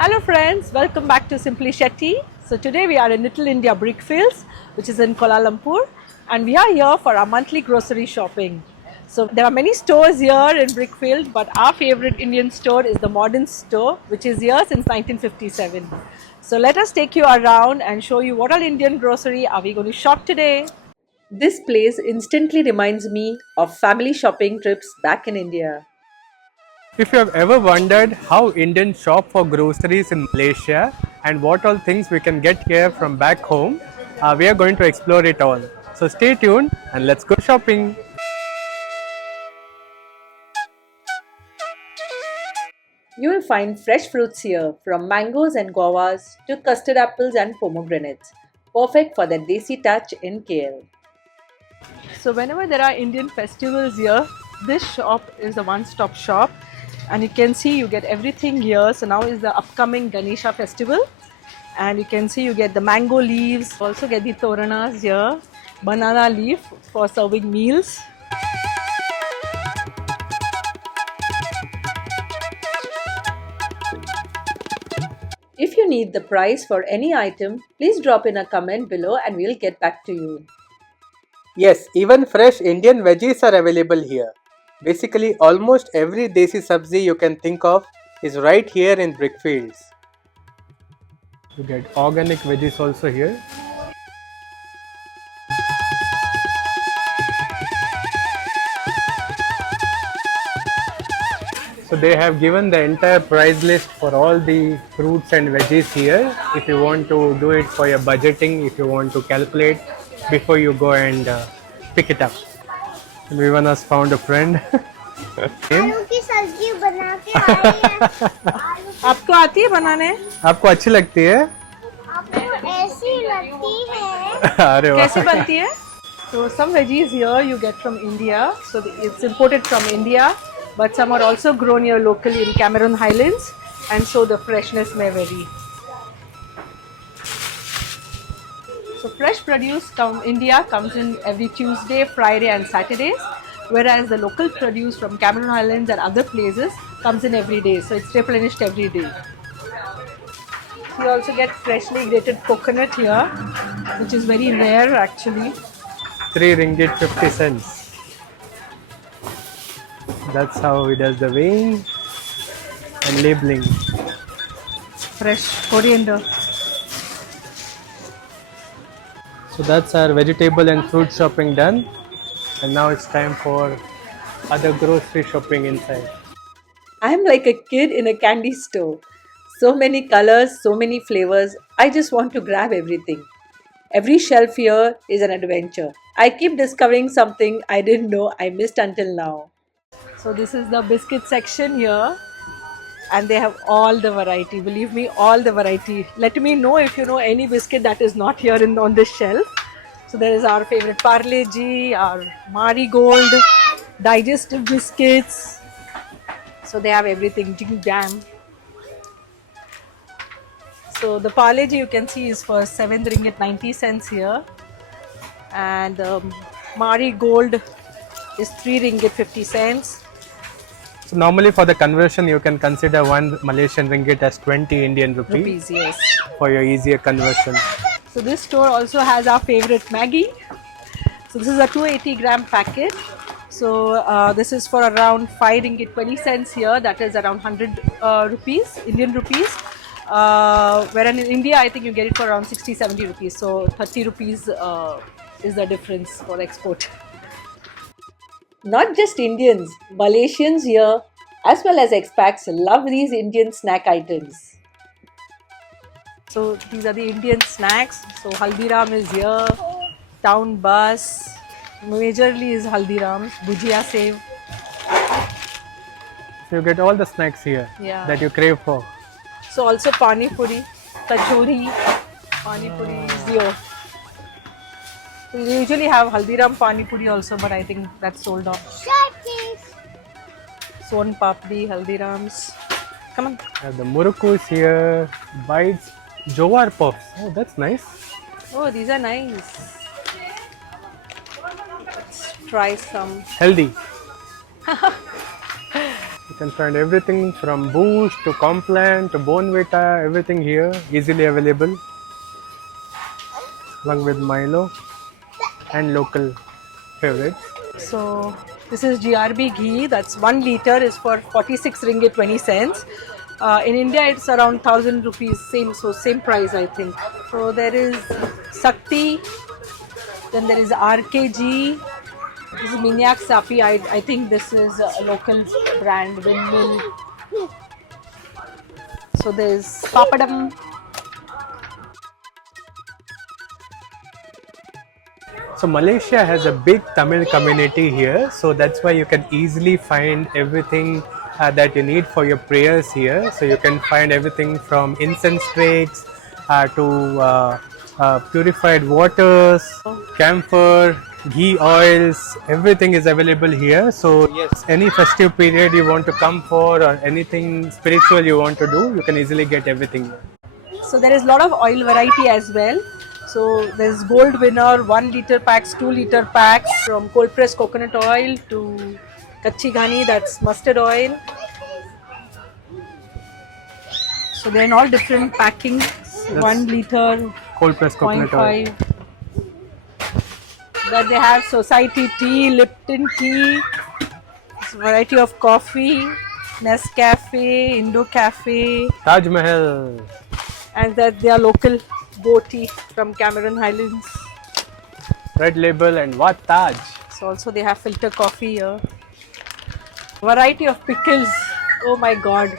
Hello friends, welcome back to Simply Shetty. So today we are in Little India Brickfields, which is in Kuala Lumpur, and we are here for our monthly grocery shopping. So there are many stores here in Brickfield, but our favorite Indian store is the Modern Store, which is here since 1957. So let us take you around and show you what all Indian grocery are we going to shop today. This place instantly reminds me of family shopping trips back in India. If you have ever wondered how Indians shop for groceries in Malaysia and what all things we can get here from back home, we are going to explore it all. So stay tuned and let's go shopping. You will find fresh fruits here, from mangoes and guavas to custard apples and pomegranates, perfect for the desi touch in KL. So whenever there are Indian festivals here, this shop is a one-stop shop, and you can see you get everything here. So now is the upcoming Ganesha festival, and you can see you get the mango leaves, also get the toranas here, banana leaf for serving meals. If you need the price for any item, please drop in a comment below and we'll get back to you. Yes, even fresh Indian veggies are available here. Basically, almost every desi sabzi you can think of is right here in Brickfields. You get organic veggies also here. So they have given the entire price list for all the fruits and veggies here. If you want to do it for your budgeting, if you want to calculate before you go and pick it up. Everyone has found a friend. आलू की सब्जी बना के आई है। आपको आती है बनाने? आपको अच्छी लगती है? आपको ऐसी लगती है? अरे वाह! कैसी बनती है? So some veggies here you get from India. So it's imported from India, but some are also grown here locally in Cameron Highlands, and so the freshness may vary. So fresh produce from India comes in every Tuesday, Friday and Saturdays, whereas the local produce from Cameron Highlands and other places comes in every day. So it's replenished every day. You also get freshly grated coconut here, which is very rare actually. 3 ringgit 50 cents. That's how he does the weighing and labeling. Fresh coriander. So that's our vegetable and fruit shopping done. And now it's time for other grocery shopping inside. I'm like a kid in a candy store. So many colors, so many flavors. I just want to grab everything. Every shelf here is an adventure. I keep discovering something I didn't know I missed until now. So this is the biscuit section here, and they have all the variety. Believe me, all the variety. Let me know if you know any biscuit that is not here on this shelf. So there is our favorite Parle-G, our marigold, digestive biscuits. So they have everything, jam. So the Parle-G you can see is for 7 ringgit 90 cents here, and marigold is 3 ringgit 50 cents. So normally for the conversion you can consider 1 Malaysian ringgit as 20 Indian rupees. Yes. For your easier conversion. So this store also has our favorite Maggi. So this is a 280 gram packet. So this is for around 5 ringgit 20 cents here. That is around 100 rupees, Indian rupees. Whereas in India, I think you get it for around 60-70 rupees. So 30 rupees is the difference for export. Not just Indians, Malaysians here as well as expats love these Indian snack items. So these are the Indian snacks. So Haldirams is here, Town Bus, majorly is Haldirams, Bhujia Save. So you get all the snacks here that you crave for. So also Pani Puri, Kachori, Pani Puri is here. So we usually have Haldiram Pani Puri also, but I think that's sold out. Son Papdi, Haldirams. Come on. The Murukus here, bites, Jowar puffs. Oh, that's nice. Oh, these are nice. Let's try some. Healthy. can find everything from Boost to Complan to Bonvita, everything here, easily available, along with Milo and local favorites. So this is GRB ghee. That's 1 liter is for 46 ringgit 20 cents. In India, it's around 1000 rupees. Same price, I think. So there is Sakti. Then there is RKG. This is Minyak Sapi. I think this is a local brand, Windmill. So there's Papadam. So Malaysia has a big Tamil community here, so that's why you can easily find everything that you need for your prayers here. So you can find everything from incense sticks to purified waters, camphor, ghee oils, everything is available here. So yes, any festive period you want to come for or anything spiritual you want to do, you can easily get everything here. So there is a lot of oil variety as well. So there's Gold Winner 1 liter packs, 2 liter packs, from cold pressed coconut oil to Kachi Ghani, that's mustard oil. So they're in all different packings. 1 liter, Cold pressed coconut oil. 0.5. Then they have Society tea, Lipton tea, variety of coffee, Nescafe, Indo Cafe, Taj Mahal. and that they are local Bo tea from Cameron Highlands. Red Label and Wat Taj. So also they have filter coffee here. Variety of pickles. Oh my god.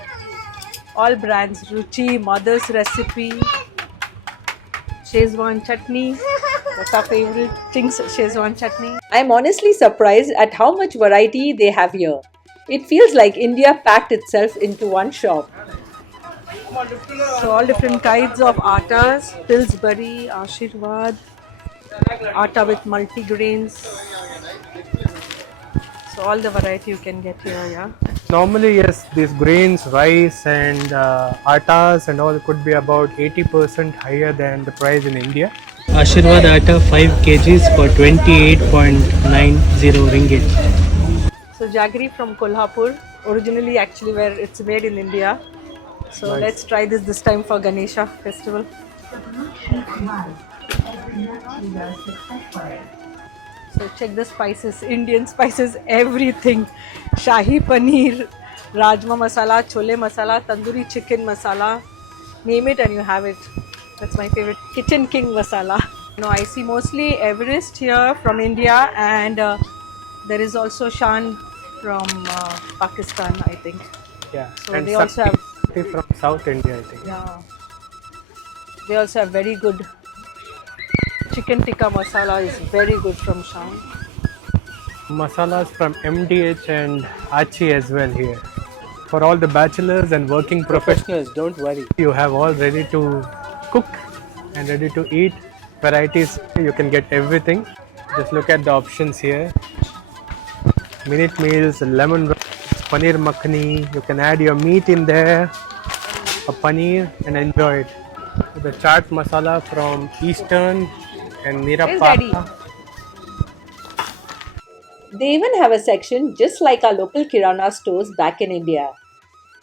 All brands. Ruchi, Mother's Recipe, Szechuan chutney. That's our favorite things, Szechuan chutney. I'm honestly surprised at how much variety they have here. It feels like India packed itself into one shop. So all different kinds of attas, Pillsbury, Ashirwad, atta with multigrains. So all the variety you can get here, yeah. Normally, yes, these grains, rice and attas and all could be about 80% higher than the price in India. Ashirwad atta 5 kgs for 28.90 ringgit. So jaggery from Kolhapur, originally actually where it's made in India. So Nice. let's try this time for Ganesha festival. So check the spices, Indian spices, everything. Shahi paneer, rajma masala, chole masala, tandoori chicken masala. Name it and you have it. That's my favorite. Kitchen King masala. No, I see mostly Everest here from India, and there is also Shan from Pakistan, I think. Yeah, So and they also have, Sakti from South India, I think. yeah, they also have very good chicken tikka masala is very good from Shan. Masalas from MDH and Achi as well here. For all the bachelors and working professionals, don't worry. You have all ready to cook and ready to eat varieties. You can get everything. Just look at the options here. Minute meals, lemon rice, paneer makhani. You can add your meat in there, a paneer, and enjoy it. The chaat masala from Eastern and Nira Where's Daddy? Pata. They even have a section just like our local kirana stores back in India.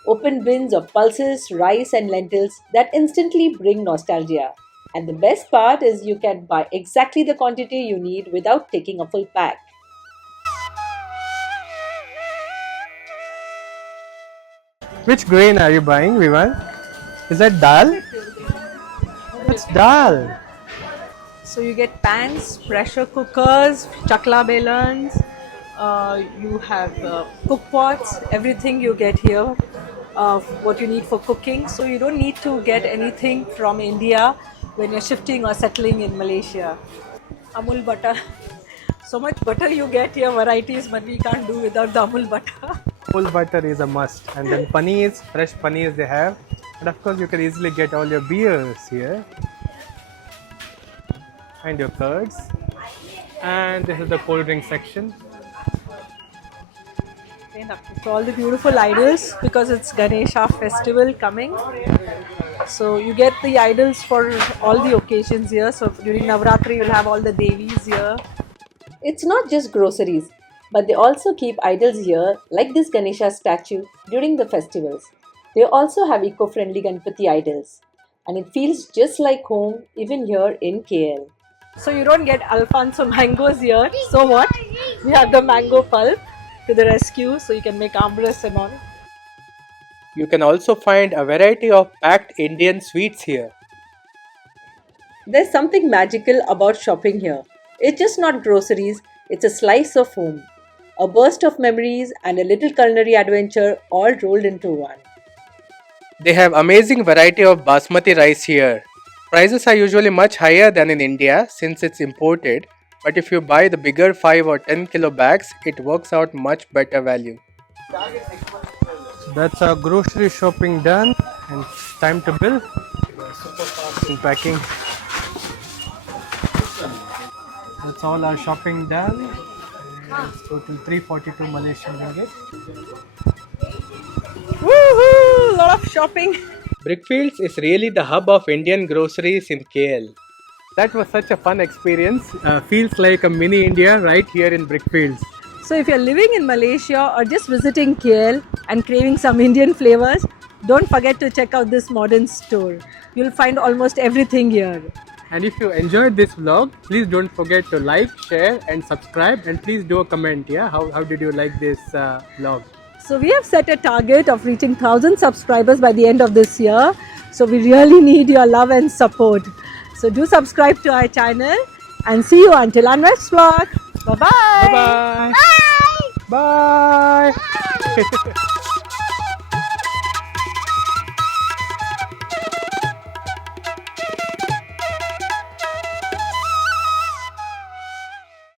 Open bins of pulses, rice, and lentils that instantly bring nostalgia. And the best part is you can buy exactly the quantity you need without taking a full pack. Which grain are you buying, Vivan? Is that dal? That's dal. So you get pans, pressure cookers, chakla belans, you have cook pots, everything you get here, what you need for cooking. So you don't need to get anything from India when you're shifting or settling in Malaysia. Amul butter. So much butter you get here, varieties, but we can't do without the Amul butter. Full butter is a must. And then paneers, fresh paneers they have. And of course you can easily get all your beers here. And your curds. And this is the cold drink section. So all the beautiful idols, because it's Ganesha festival coming. So you get the idols for all the occasions here. So during Navratri you'll have all the Devis here. It's not just groceries, but they also keep idols here like this Ganesha statue during the festivals. They also have eco-friendly Ganpati idols, and it feels just like home even here in KL. So you don't get Alfonso mangoes here. So what? We have the mango pulp to the rescue, so you can make armrests and all. You can also find a variety of packed Indian sweets here. There's something magical about shopping here. It's just not groceries, it's a slice of home, a burst of memories, and a little culinary adventure all rolled into one. They have amazing variety of basmati rice here. Prices are usually much higher than in India since it's imported, but if you buy the bigger 5 or 10 kilo bags, it works out much better value. That's our grocery shopping done and it's time to bill. Super fast in packing. That's all our shopping done. It's total 342 Malaysian ringgit. Woohoo! Lot of shopping. Brickfields is really the hub of Indian groceries in KL. That was such a fun experience. Feels like a mini India right here in Brickfields. So if you're living in Malaysia or just visiting KL and craving some Indian flavors, don't forget to check out this modern store. You'll find almost everything here. And if you enjoyed this vlog, please don't forget to like, share and subscribe, and please do a comment. Yeah, how did you like this vlog? So we have set a target of reaching 1,000 subscribers by the end of this year. So we really need your love and support. So do subscribe to our channel and see you until our next vlog. Bye-bye. Bye-bye. Bye. Bye.